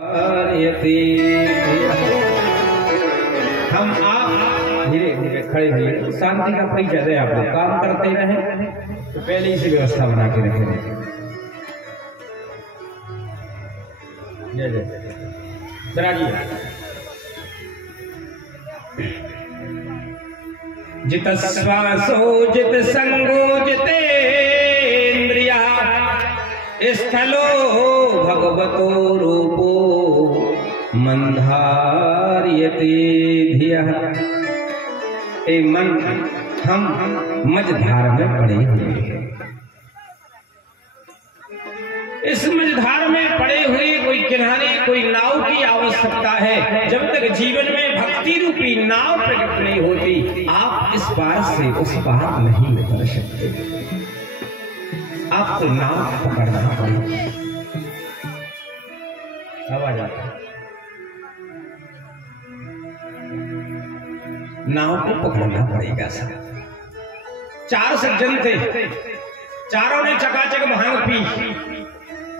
हम आप धीरे धीरे खड़े हुए शांति का परिचय दें। आप लोग काम करते रहे तो पहले ही से व्यवस्था बना के रखें। जय जय जित श्वासो जित संगो जितेन्द्रिया स्थलो भगवतो रूपो मंधार्यते धियः। ए मन, हम मझधार में पड़े हुए हैं। इस मझधार में पड़े हुए कोई किनारे कोई नाव की आवश्यकता है। जब तक जीवन में भक्ति रूपी नाव प्रकट नहीं होती, आप इस पार से उस पार नहीं उतर सकते। आपको नाव पकड़ना पड़ेगा। आवाज आता है, नाव को पकड़ना पड़ेगा। सर 4 सज्जन थे, चारों ने चकाचक भांग पी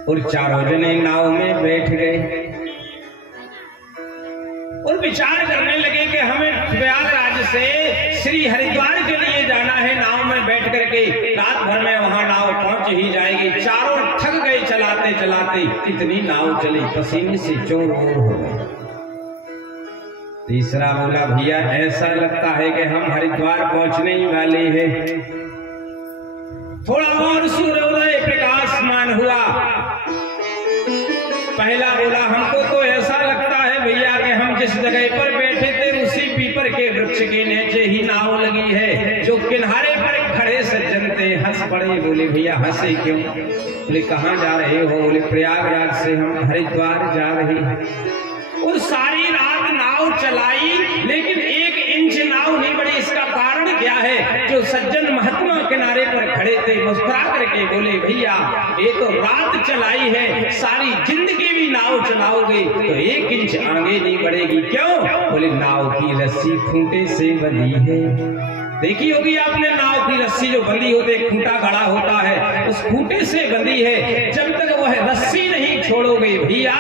और चारों जने नाव में बैठ गए और विचार करने लगे कि हमें प्रयागराज से श्री हरिद्वार के लिए जाना है। नाव में बैठ करके रात भर में वहां नाव पहुंच ही जाएगी। चारों थक गए चलाते चलाते, इतनी नाव चली पसीने से चोर हो गए। तीसरा बोला, भैया ऐसा लगता है कि हम हरिद्वार पहुंचने ही वाले हैं। थोड़ा और सूर्योदय प्रकाशमान हुआ। पहला बोला, हमको तो ऐसा लगता है भैया कि हम जिस जगह पर बैठे थे उसी पीपर के वृक्ष के नीचे ही नाव लगी है। जो किनारे पर खड़े सज्जन थे हंस पड़े। बोले, भैया हंसे क्यों? बोले, कहाँ जा रहे हो? बोले, प्रयागराज से हम हरिद्वार जा रहे हैं। और सारी रात नाव चलाई लेकिन 1 इंच नाव नहीं बढ़ी। इसका कारण क्या है? जो सज्जन महात्मा किनारे पर खड़े थे मुस्कुरा करके बोले, भैया ये तो रात चलाई है, सारी जिंदगी भी नाव चलाओगे तो 1 इंच आगे नहीं बढ़ेगी। क्यों? बोले, नाव की रस्सी खूंटे से बंधी है। देखी होगी आपने नाव की रस्सी जो बंधी होती है, खूंटा गड़ा होता है, उस खूंटे से बंधी है। जब तक वह रस्सी नहीं छोड़ोगे भैया,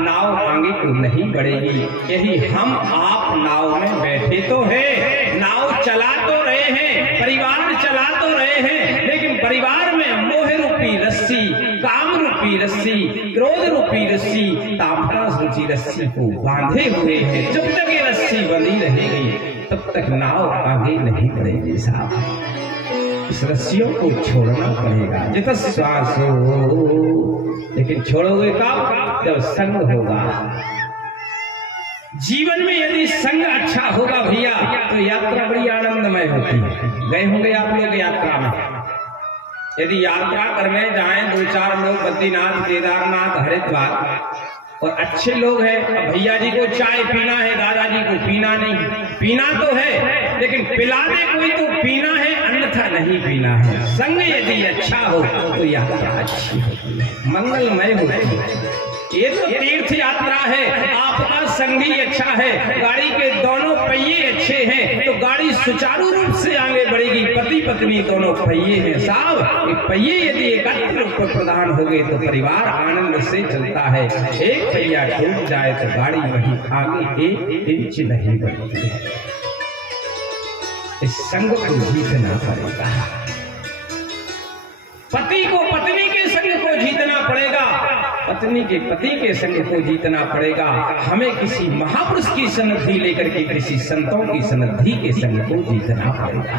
नाव आगे को नहीं बढ़ेगी। यही हम आप नाव में बैठे तो हैं, नाव चला तो रहे हैं, परिवार चला तो रहे हैं, लेकिन परिवार में मोह रूपी रस्सी, काम रूपी रस्सी, क्रोध रूपी रस्सी, तामस रूपी रस्सी को बांधे हुए हैं। जब तक ये रस्सी बंधी रहेगी तब तक नाव आगे नहीं बढ़ेगी। साहब, इस रस्सियों को छोड़ना पड़ेगा। जित श्वास हो, लेकिन छोड़ोगे कब? जब संग होगा। जीवन में यदि संग अच्छा होगा भैया तो यात्रा बड़ी आनंदमय होती है। गए होंगे आप लोग यात्रा में। यदि यात्रा करने जाएं 2-4 लोग बद्रीनाथ, केदारनाथ, हरिद्वार और अच्छे लोग हैं, भैया जी को चाय पीना है, दादाजी को पीना नहीं। पीना तो है लेकिन पिला दे कोई तो पीना है, अन्यथा नहीं पीना है। संग यदि अच्छा हो तो यात्रा अच्छी होती है, मंगलमय होती है। ये तो तीर्थ यात्रा है, आपका संगी अच्छा है, गाड़ी के दोनों पहिए अच्छे हैं तो गाड़ी सुचारू रूप से आगे बढ़ेगी। पति पत्नी दोनों पहिए हैं साहब, एक पहिए यदि एकत्र रूप प्रदान हो गए तो परिवार आनंद से चलता है। एक पहिया टूट जाए तो गाड़ी वहीं आगे 1 इंच नहीं बढ़ती है। इस संग को जीतना पड़ेगा। पति को पत्नी के संग को जीतना पड़ेगा, पत्नी के पति के संग को जीतना पड़ेगा। हमें किसी महापुरुष की सन्निधि लेकर के किसी संतों की सन्निधि के संग को जीतना पड़ेगा।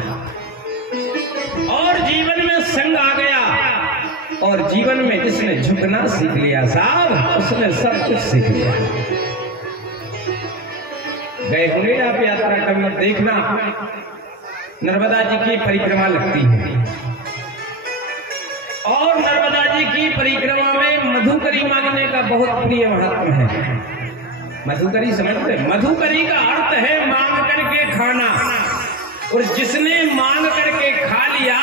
और जीवन में संग आ गया और जीवन में जिसने झुकना सीख लिया साहब, उसने सब कुछ सीख लिया। गए होंगे आप यात्रा करना, देखना नर्मदा जी की परिक्रमा लगती है और नर्मदा जी की परिक्रमा में मधुकरी मांगने का बहुत प्रिय महत्व है। मधुकरी समझते? मधुकरी का अर्थ है मांग करके खाना। और जिसने मांग करके खा लिया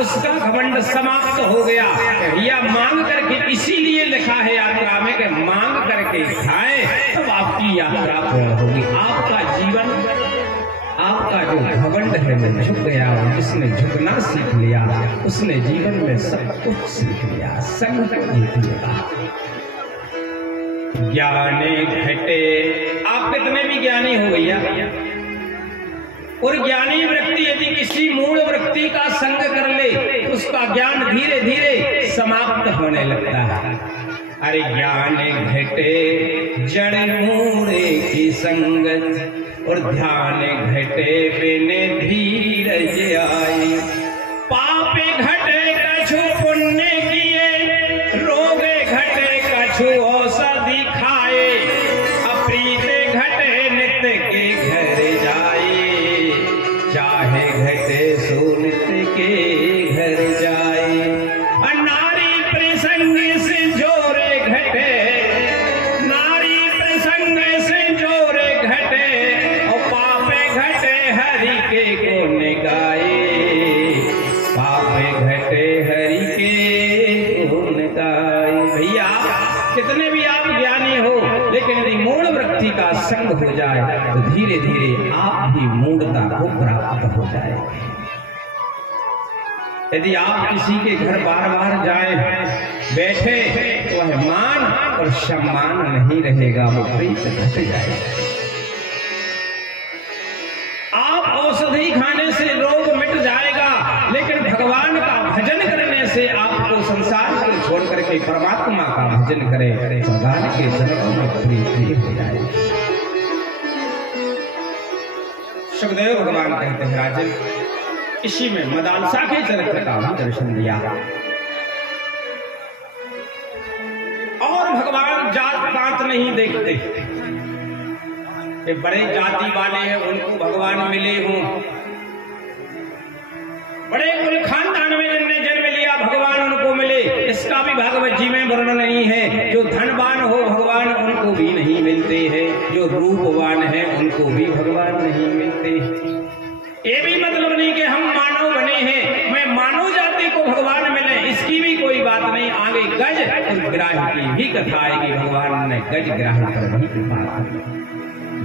उसका घमंड समाप्त हो गया। भैया मांग करके, इसीलिए लिखा है यात्रा में कि मांग करके खाए तब आपकी यात्रा पूर्ण होगी। आपका जीवन, आपका जो घमंड है वो झुक गया। और जिसने झुकना सीख लिया उसने जीवन में सब कुछ सीख लिया। संग को जीत लिया। ज्ञाने घटे। आप कितने भी ज्ञानी हो भैया, और ज्ञानी व्यक्ति यदि किसी मूल व्यक्ति का संग कर ले, उसका ज्ञान धीरे धीरे समाप्त होने लगता है। अरे ज्ञाने घटे जड़ मूड़े की संगत, और ध्यान घटे बिने धीरज आई। पापे घटे कछु पुण्य किए, रोगे घटे कछु औषधि खाए, अप्रीते घटे नित्य के घर जाए, चाहे घटे सो नित्य के घर जाए। नारी प्रसंग से जोरे घटे, नारी प्रसंग से जोरे घटे, और पापे घटे हरि के गुण गाए, पापे घटे हरि के गुण गाए। भैया कितने भी आप ज्ञानी हो, लेकिन यदि मूढ़ व्यक्ति का संग हो जाए तो धीरे धीरे आप भी मूढ़ता को प्राप्त हो जाएगी। यदि आप किसी के घर बार बार जाएं, बैठे, तो वह मान और सम्मान नहीं रहेगा, वो प्रीत घट जाएगा। आप औषधि खाने से रोग मिट जाएगा, लेकिन भगवान का भजन करने से आपको संसार को छोड़ करके परमात्मा का भजन करें, भगवान के चरणों में प्रीति हो जाएगी। सुखदेव भगवान कहते हैं, राजन इसी में मदालसा के चरित्र का भी दर्शन दिया। और भगवान जात पात नहीं देखते, ये बड़े जाति वाले हैं उनको भगवान मिले हों, बड़े कुल खानदान में जिनने जन्म लिया भगवान उनको मिले, इसका भी भागवत जी में वर्णन नहीं है। जो धनवान हो भगवान उनको भी नहीं मिलते हैं, जो रूपवान है उनको भी भगवान नहीं मिलते। ये भी मतलब नहीं कि हम मानव बने हैं, मैं मानव जाति को भगवान मिले, इसकी भी कोई बात नहीं। आगे गज और ग्राह की भी कथा आएगी, भगवान ने गज ग्राह पर भी कृपा की।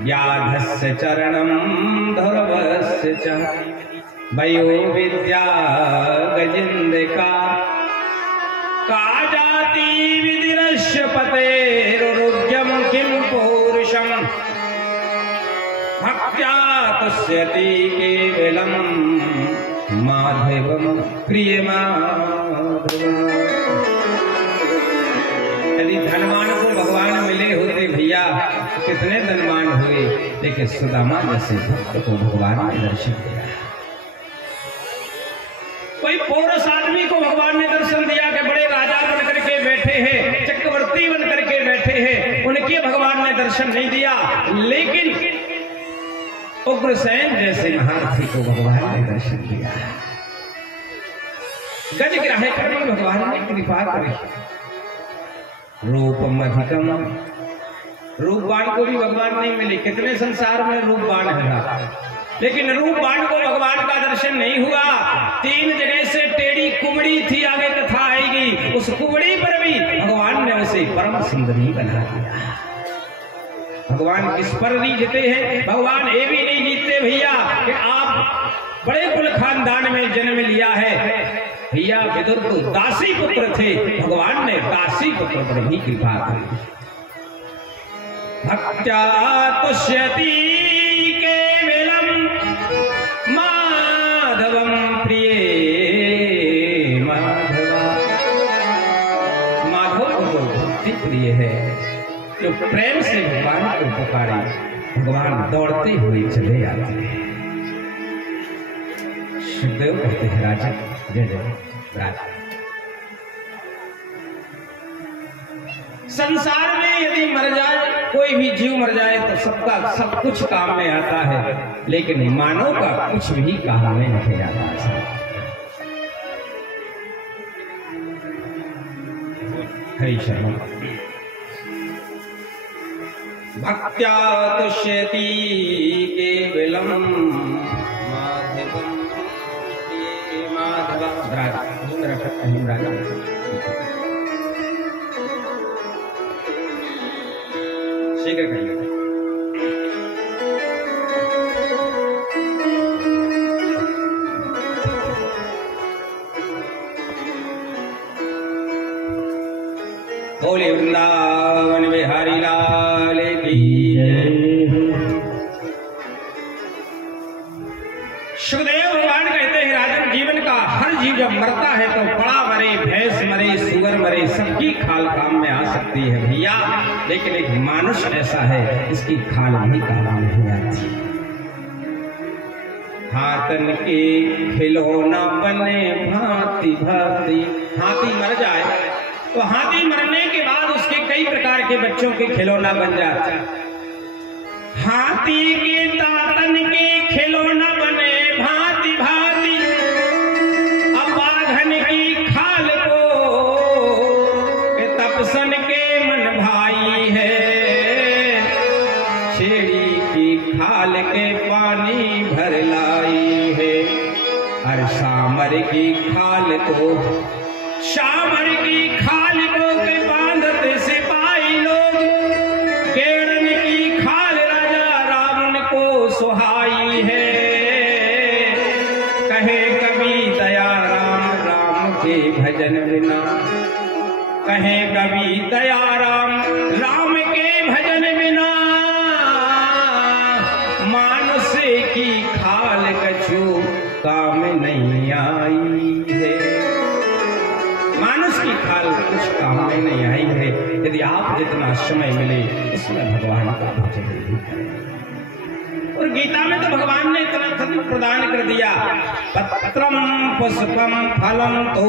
व्याधस्य चरणम धर्वस्य च वयो विद्या गजेन्द्रिका, का जाति विदिरस्य पतेरुरुग्यम किम पौरुषम, भक्त्या तुष्यति केवलम माधवम प्रिय माधवम। यदि धनवान को भगवान मिले होते भैया, कितने धनवान हुए, लेकिन सुदामा जैसे भक्त को भगवान ने दर्शन दिया। कोई पौरस आदमी को भगवान ने दर्शन दिया कि बड़े राजा बन करके बैठे हैं, चक्रवर्ती बन करके बैठे हैं, उनके भगवान ने दर्शन नहीं दिया। लेकिन उग्रसेन जैसे महारथी को भगवान ने दर्शन दिया। गज ग्राह पर भी भगवान ने कृपा करी। रूपम अधिकम, रूपवान को भी भगवान नहीं मिले। कितने संसार में रूपवान है, लेकिन रूपवान को भगवान का दर्शन नहीं हुआ। 3 जगह से टेढ़ी कुमड़ी थी, आगे कथा आएगी, उस कुमड़ी पर भी भगवान ने उसे परम सुंदरी बना दिया। भगवान किस पर नहीं जीते हैं, भगवान ये भी नहीं जीतते भैया कि आप बड़े कुल खानदान में जन्म लिया है। भैया विदुर तो दासी पुत्र थे, भगवान ने दासी पुत्र पर भी कृपा की। भक्त्या तुष्यति केवलम माधवम प्रिय माधवा। माधव को भक्ति प्रिय है, जो प्रेम से भगवान को पुकारे, भगवान दौड़ते हुए चले आते हैं। सुखदेव कहते हैं, राजा जय जय राजा। संसार में यदि मर जाए, कोई भी जीव मर जाए तो सबका सब कुछ काम में आता है, लेकिन मानव का कुछ भी काम में नहीं आता है। हरि शर्मा। भक्त्या तुष्यति केवलम माधवम माधवम। राजा शीघ्र करिए। बोले वृंदावन बिहारी जय हो। सुखदेव भगवान कहते हैं राजन, जीवन का हर जीव जब मरता है तो बड़ा मरे, भैंस मरे, सुअर मरे, सबकी खाल काम में आ सकती है भैया, लेकिन एक मानुष ऐसा है इसकी खाल भी काम नहीं आती। हाथन के खिलौना बने भांति भांति। हाथी मर जाए तो हाथी मरने के बाद उसके कई प्रकार के बच्चों के खिलौना बन जाते हैं। हाथी के दांतन के खिलौना बने भांति भांति। अब बाघन की खाल को तपसन के मन भाई है, छेड़ी की खाल के पानी भर लाई है। और सामर की खाल को, सामर की खाल को के बांधते सिपाही लोग, केड़न की खाल राजा रावण को सुहाई है। कहे कभी दया राम, राम के भजन बिना, कहे कभी दया राम, राम के भजन बिना। मानुष की खाल कछु काम नहीं आई है, मानुष की खाल कुछ काम में नहीं आई है। यदि आप जितना समय मिले इसमें भगवान का भजन भी करें। और गीता में तो भगवान ने इतना धन प्रदान कर दिया, पत्रम पुष्पम फलम तो